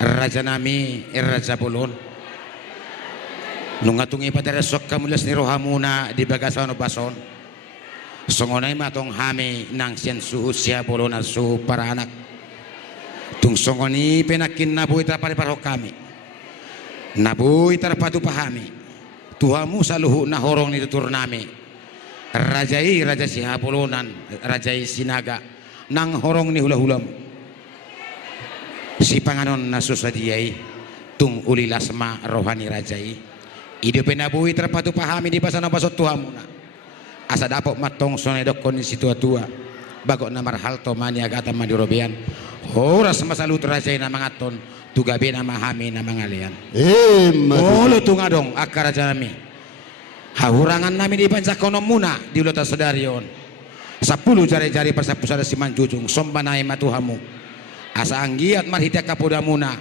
raja nami raja bulon nungatungi padara sok kamulas ni rohamuna di bagasan bason songonay matong hami nang siyan suhu siya bulon at suhu para anak tung songoni penakin nabuhi tarapariparho kami nabuhi tarapatu pahami tuhamu sa luhu na horong nitutur nami rajai raja sihapulunan rajai sinaga nang horong ni hula-hulam si panganon na susadiyay tung ulilasma rohani rajai ido penabuhi terpatu pahami di pasana basot tuhamu na asa dapok matong sonedok kondisi tua-tua bagok na marhalto mani agata madirobian horas masalut rajai na mangaton tugabi na mahami na mangalian olo tungadong akar raja nami hahurangan nami di pancakonom muna di ulata sedarion 10 jari-jari persapusada siman jujung sombanai matuhamu asa anggiat marhita kapuda muna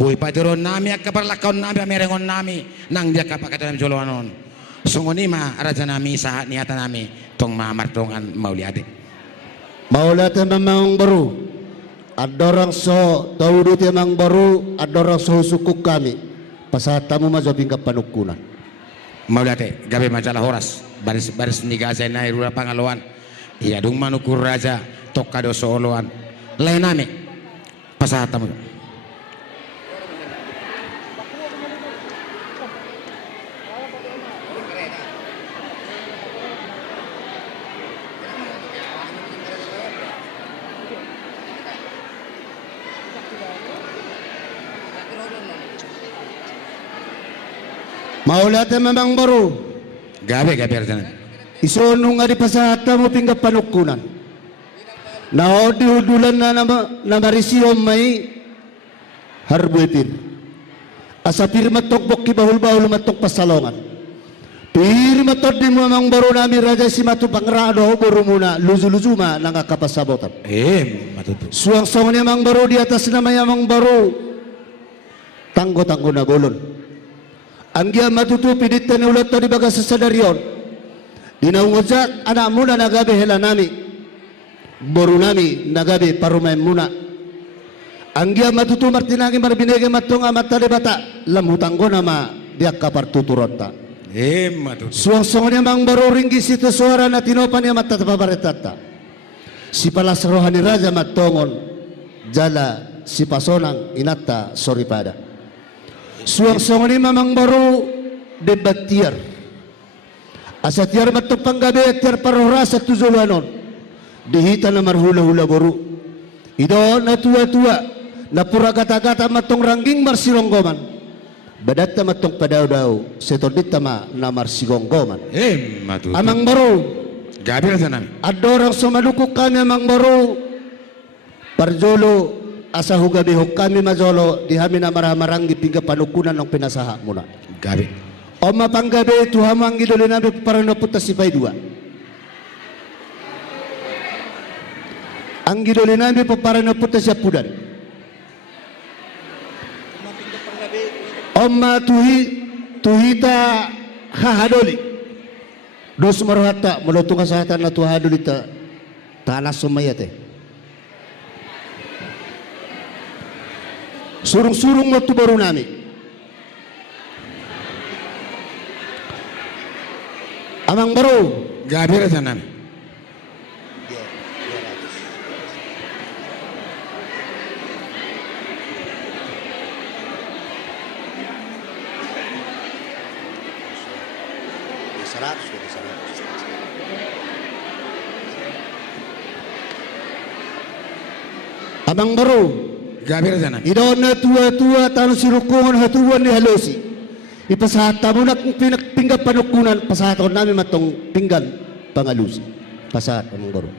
boy pajeron nami akaparlakon nami merengon nami nang dia kapakatan joloanon sungonima raja nami sahat niata nami tong mamartongan mauliade maulate memang baru ada orang so tahu dia memang baru ada orang so suku kami pasatamu mazobing kapanukunan maulate gabe majalah horas baris nigaza na irura pangaloan iya dung manukur raja tokado sooloan lain nami pasatamu maulate memang baru gabe raja isono nga di pasata mo pinggap panukunan na diudulan na namarisiyo may harbuetin asa pirma tokbok kibahul-bahul matok pasalongan pirma tot di mo memang baru nami raja si matu pangrado baru muna luzu-luzuma nangakapasabotan matutu suang-suang niya memang baru di atas namanya memang baru tanggo-tanggo na bolon ang giya matutupi dito ni ulat di baga sa sadaryon dinaungozak anak muna nagabi hela nami boru nami nagabi parumay muna ang giya matutumar tinagi marbinege matunga matade bata lamutanggo nama dia kapar tuturonta matutu suang-suang niya mang baru ringgi situ suara na tinopan niya matatapabaretata si palas rohani raja matongon jala si pasonang inata soripada suang-suang niya mang baru debatier asa tiar matuk panggabe tiar parora sa tuzulanon dihita na marhula-hula boru ido na tua-tua na pura gata-gata matong rangging marsilonggoman badata matong padaw-daw setodit tama na marsigonggoman matutu amang baru gabe raja nami adorang sumalukok kami amang baru parjolo asa hugabihok kami majolo dihami na maramaranggi pingga panukunan ng pinasaha muna gabe Oma panggabe Tuhan manggidoli nabi para naputa si dua. Anggidoli nabi para naputa si pudan. Oma tuhita hahadoli. Dos marhata mulutung kasahatan na tuhadoli ta tanah sumayate. Surung-surung matu baru nami. Amang baru gabe raja nami amang baru gabe raja nami idon na tua-tua tanu sirukungan hatuan ni halosi ipasahata mo na kung pinagpinggap panukunan pasahata ko namin matong pinggan pangalusi pasahata mong garo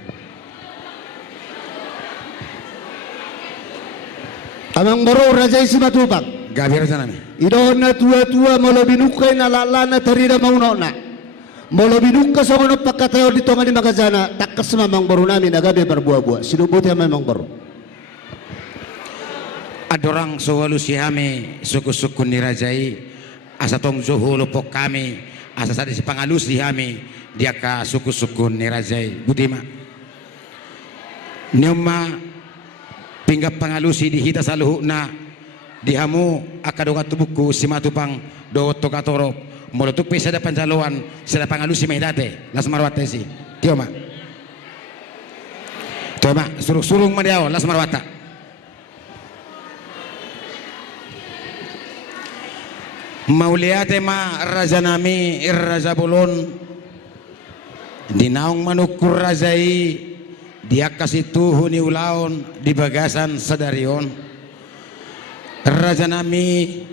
amang baro rajay si matupang gabe raja nami idon na tua-tua molo binukay na lalana tarida mauno na molo binuka sa mga pagkatayo dito nga ni magazana takas mamang baro namin nagabi barbuwa-buwa sinubuti ang mamang baro adorang sowalu sihame suku-suku ni rajai asa tong zuhulu pok kami asa sadi si pangalus dihami dia ka suku-suku ni rajai butima nyoma pinggap pangalusi dihita sa luhu na dihamu akadonga tubuku si matupang do tokatoro molotuk pesa da panjaluan sada pangalusi maidate las marwate si tio ma surung madiao las marwata mauliate ma raja nami raja bulon dinaung manukur rajai dia kasih tuhuni ulaon di bagasan sadarion raja nami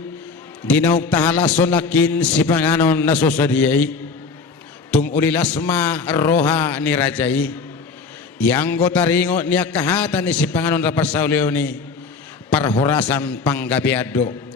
dinaung tahalason lakin si panganon nasusadiai tung ulilasma roha ni rajai yang gotaringo niya kahatan ni si panganon rapasaulioni parhorasan panggabiado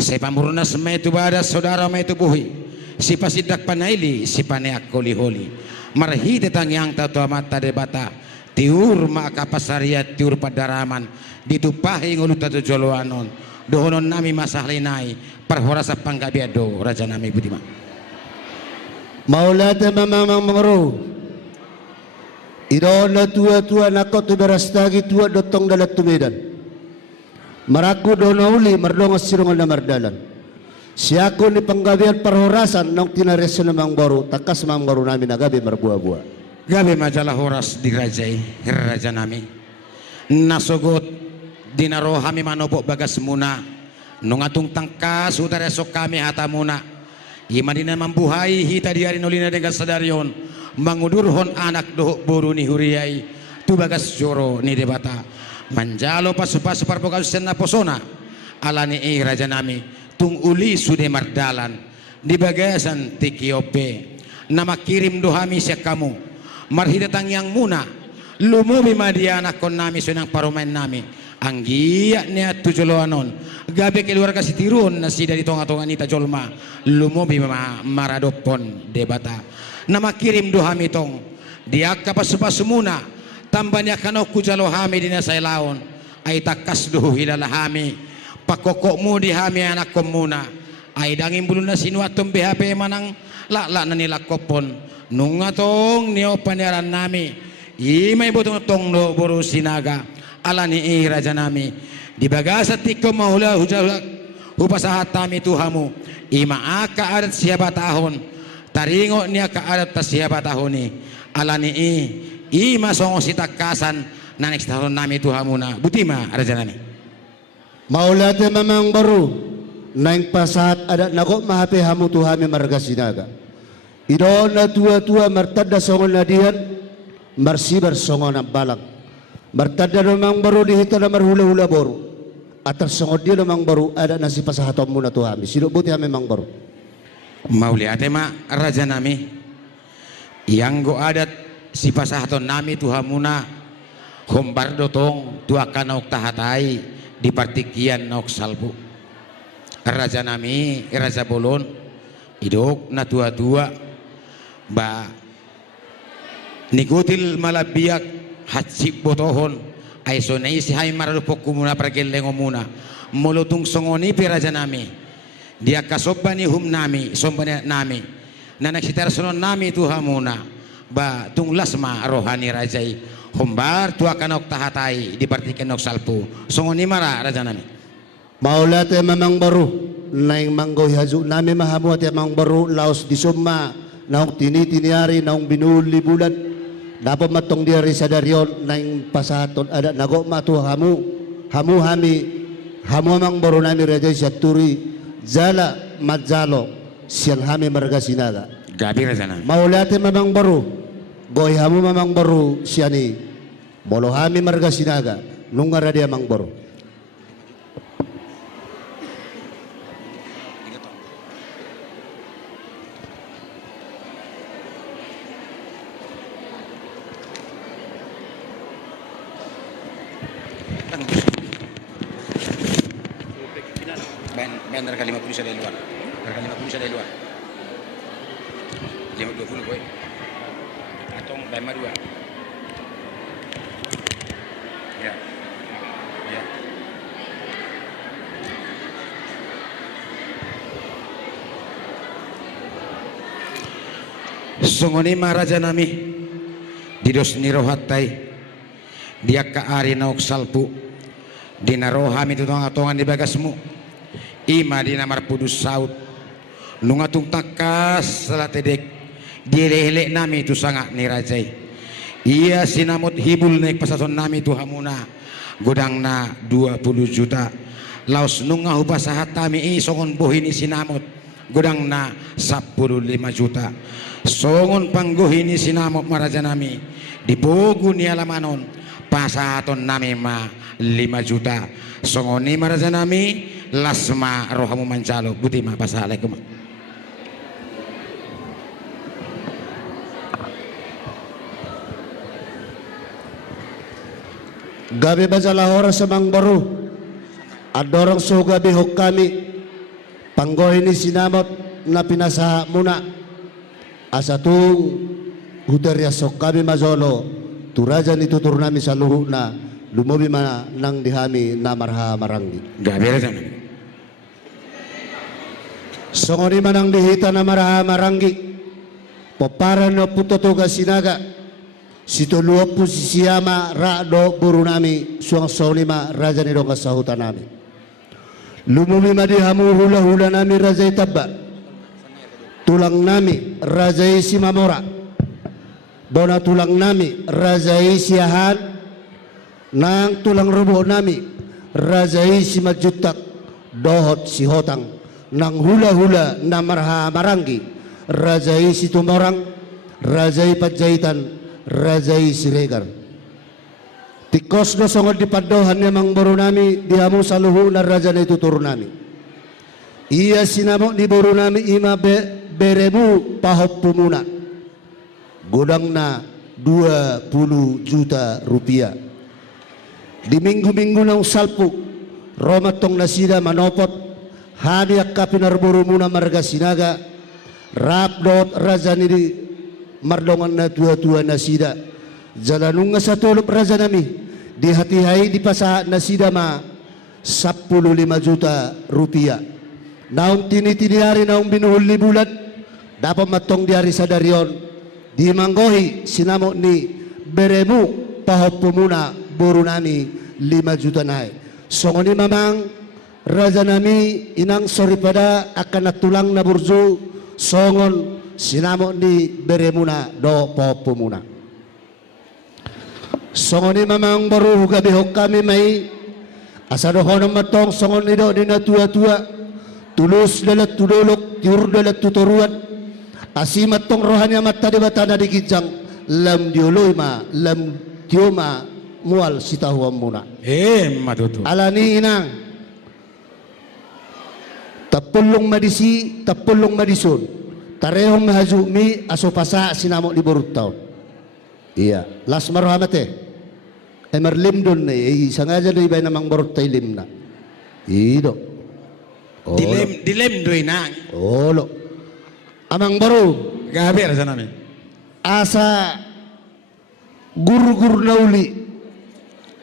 si pamurunas metu bada saudara metu buhi si pasidak panaili si paneak holi marhite tang yang tatu mata debata tiur maka pasariat tiur padaraman ditupahi ngulu tatu joloanon dohonon nami masahlinai parhorasa panggabiado raja nami butima maulata mamamang mangro idona tua nakot tu berastagi tua dotong dalat tumedan maraku dono uli mardonga sirungan na mardalan siako ni panggabian parhorasan nang tinareso namang baru takas mang baru namin nagabi marbuah-buah gabi majalah horas dirajai raja nami nasogot dinaro hami manobo bagas muna nungatung tangkas utara esok kami hatamuna imanina mambuhai hita diari nolina dengan sadarion mangudurhon anak dohok boru ni huriyai tu bagas joro ni debata manjalo pasu-pasu parpokalusen na posona alani raja nami tung uli sude mardalan di bagasan tikiope nama kirim dohami siya kamu marhidatang yang muna lumubi madiana kon nami sunang parumain nami anggiya niya tujoloanon gabi keluar kasih tirun na sida di tonga-tonga nita jolma lumubi maradopon debata nama kirim dohami tong dia kapasu-pasu muna tambahnya kanok kujalo hami dina say laon ay takas duhu hilala hami pakokokmu di hami anak komuna ay dangin bulun na sinuatom BHP manang lakla na nila kopon nunga tong niyo panyaran nami imay butong tong no buru sinaga ala ni raja nami di bagasa tiko mahula hujahulak hupasahat tami tuhamu ima aka adat siapa tahun taringo niya ka adat ta siapa tahun ni ala ni ima songo sitakasan na next tahun nami tuhamuna butima raja nami maulate mamang baru naing pasahat adat nako mahape hamu tuhami marga sinaga idona tua martada songo nadian marsibar songo na balang martada mamang baru dihita na marhula-hula boru atas songo dia mamang baru ada nasi pasahatom muna tuhami sido buti hami mamang baru mauliate ma raja nami yang go adat si pasahaton nami tuhamuna hombar dotong tuakan nauk tahatai di partikian nauk salbu raja nami raja bolon idok na tua-tua ba nigutil malabiak hatsip botohon ay sonai si hay maralupok kumuna pergelengo muna mulutung songoni pi raja nami dia kasoba ni hum nami sombanya nami nanak sitar sonon nami tuhamuna ba tung lasma rohani rajai hombar tua kanok tahatai di partikan nok salpu songoni mara raja nami maulate mamang baru naing manggoy hazu nami mahamu ati mamang baru laos di summa naung tini-tiniari naung binuli bulan dapat matong diari sadarion naing pasahaton ada nago matu hamu hami hamu mamang baru nami rajai syaturi jala madzalo siang hami marga sinaga gabi raja nami maulate mamang baru goy hamu mamang baru siani molo hami marga sinaga nungara dia mang baru Ben dari 50 dari luar dari 50 dari luar 50 boy atong bema dua ya ya sungoni maharaja nami didos nirohatai dia ka ari nauk salpu dina rohami tu tongan di bagasmu ima dina marpudus saut nungatung takas salah tedek dilelek nami tu sangat nirajai iya sinamut hibul naik pasason nami tu hamuna godangna 20 juta laos nunga hupasahat tami songon bohini sinamut godangna 15 juta songon panggohini sinamut maraja nami dipogu ni alamanon pasaton nami ma 5 juta songoni maraja nami lasma rohamu mancalo buti ma pasalakum gabi bajalah ora semang baru adorong so gabi hokami panggohini sinamot na pinasaha muna asatung hutarya sok kami mazolo turajan itutur nami sa luhu na lumobi mana nang dihami na marha maranggi gabi raja nami songoni manang dihita na marha maranggi paparan no putotoga sinaga situluapu sisiyama rado buru nami suang sonima raja ni donga sahuta nami lumumi madihamu hula hula nami raja itabba tulang nami raja isi mamora bona tulang nami raja isi ahan nang tulang rubuh nami raja isi majutak dohot si hotang nang hula hula na marha marangi raja isi tumorang raja ipajaitan Rajai Siregar tikos no songod di padohan namang baru nami dihamu saluhu na raja na ituturo nami iya sinamo ni baru nami ima beremu pahop pumuna godang na 20 juta rupiah di minggu-minggu na salpu romatong nasida manopot hadiak kapinar baru muna marga sinaga rapdot raja ni mardongan na tua-tua nasida jalanung nga sa tulop raja nami di hati-hai di pasa nasida ma 15 juta rupiah naong tinitiniari naong binuhul ni bulat dapat matong diari sa darion di manggohi sinamo ni beremu pahop pumuna buru nami 5 juta nae songoni mamang raja nami inang sorry pada akan natulang na burjo songon sinamo ni beremuna do popumuna songoni mamang baru gabi kami mai asado honong matong songon ni do dina tua-tua tulus dalat tudolok tiur dalat tutoruan asimat tong rohanya mata di batana di kijang lam dioloy ma lam tioma mual sitahuam muna matutu alani inang tapulong madisi tapulong madisun tarehong mahazumi aso pasa sinamo di borut taon iya las marhamate emer limdon na sangaja do ibay namang borut tay limna ido dilem doy nang olo amang baru gabi raja nami asa guru-guru nauli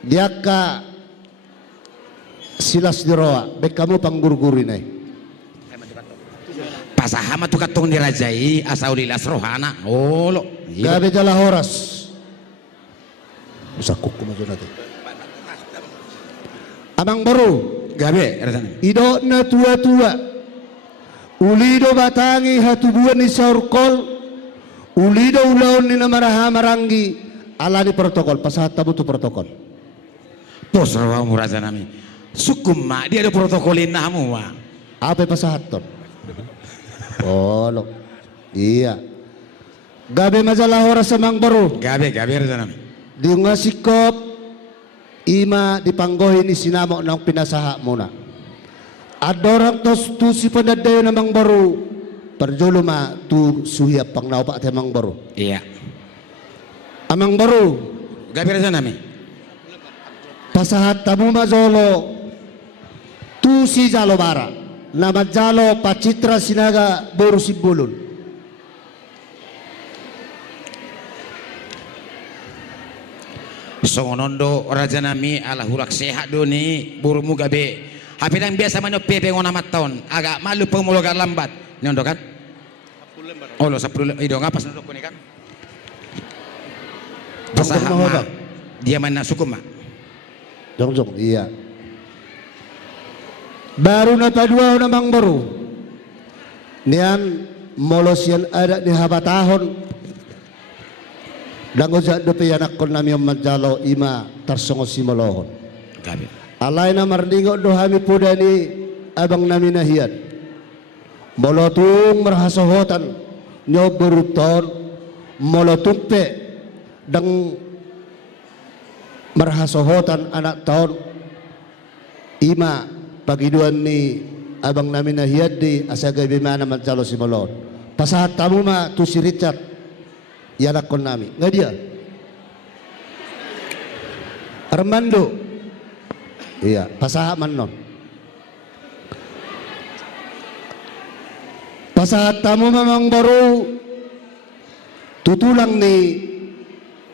diaka silas diroa bek kamu pang guru-guru ini pasahama tu katong dirajai asaulilas rohana olo gabi jala horas usakuk kumajo natin amang baru gabi raja nami ido na tua-tua ulido batangi hatubuan ni saurkol ulido ulaon ni namaraha marangi alani protokol pasahat tabu tu protokol pos rawamu raja nami sukum ma dia ada protokolin namu ma apa pasahat ton olo iya gabi majalah horas samang baru gabi raja nami di ngasikop ima dipanggohi ni sinamo ng pinasaha muna adorang tos tu si pandadayo namang baru perjuluma tu suhiap pang naupa at amang baru iya amang baru gabi raja nami pasahat tamu mazolo tu si jalo bara nama jalo pacitra sinaga baru si bulun songonondo raja nami ala hurak sehat do ni burumu gabe hapidang biasa mano pepe ngona maton agak malu pemulugan lambat nyondo kan oh lo 10 ido ngapas nondok ko ni kan pasaha dia mana suku mak jong iya baru na padua namang baru niyan molos yan ada ni habatahon dango sa dope anak kon nami majalo ima tarsongo simolohon Gabi. alay na marningo do hami puda ni abang nami nahiyan molotung marhasohotan nyo beruton molotumpe dang marhasohotan anak tahun ima pagiduan ni abang namin nahiyad di asaga bimana mancalo si Malon pasahat tamu ma tu si Richard yanak kon nami nggak dia Armando iya pasahat man non pasahat tamu memang baru tutulang ni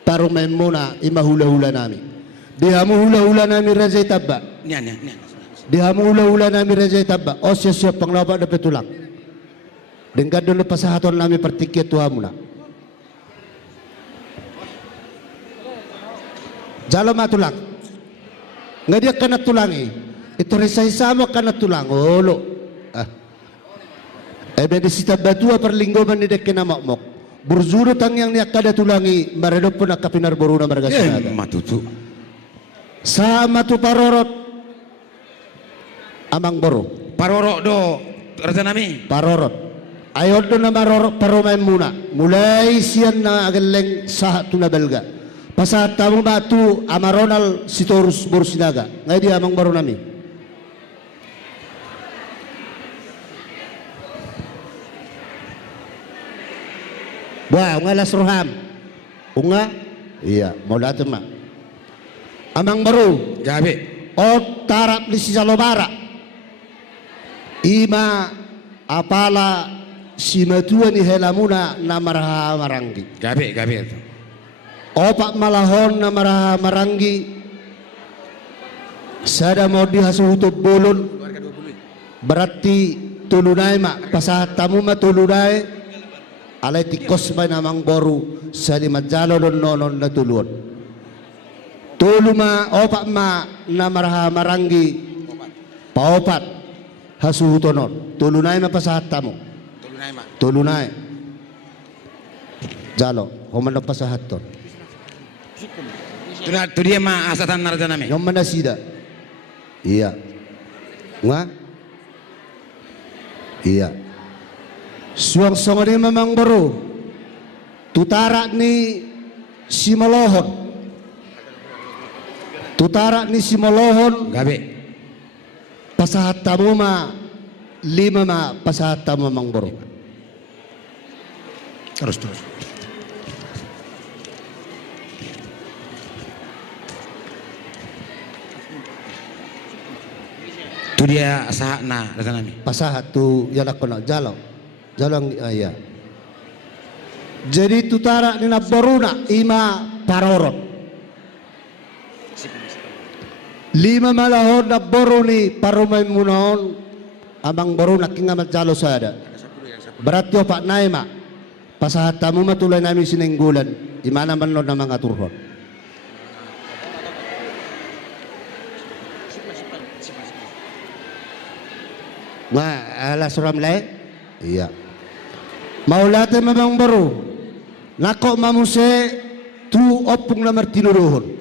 parumen muna ima hula-hula nami dia hula-hula nami Razay Tabba Niyan. di hamula-hula nami Razay Tabba o siya panglaba na petulak dengan dulu pasahaton nami pertikyat tuha muna jalo matulak nga dia kana tulangi ito Razay sama kana tulang olo ebe di sita batua perlinggoman ni dek kena makmok burzuro tang yang niya kada tulangi maredop po nakapinar na maragasinada Matutu. sama tu parorot amang boro Parorok do Raja nami. parorot ayod do na marorot paromen muna mulai siyan na agaleng sahat tu na belga pasat tamu batu amaronal sitorus borsinaga ngay di amang baro nami wah ngalas roham unga iya mau datang mak amang baro Gabi. o tarap ni si Salobara ima apala si matua ni helamuna na maraha maranggi Gabi itu. opak malahon na maraha maranggi sada mau dihasuhutop bolon berarti tulunay ma pasahat tamu ma tulunay alay tikos ba namang boru sa limajalo don nonon na tuluon tuluma opak ma na maraha maranggi paopat hasuhutonon tulunay ma pasahat tamu Tulunay ma. tulunay jalo humano pasahat ton Tu dia ma asatan Raja nami. yang mana sida iya nga iya suang songoni memang baru tutara ni Simolohon tutara ni Simolohon Gabi. pasahat tamu ma lima ma pasahat tamu memang baru Terus. Tu dia sahakna Raja nami. pasahat tu yanak kono jalo jalong iya jadi tutara ni naboruna ima parorot lima malahon na boroni parumay munon amang boruna kingamat jalo sada berarti opak naima pasahat tamu matulay namin sinenggulan imana man na mga turhon nga alas ramlay iya maulate mamang baru nako mamuse tu opung na martinuruhon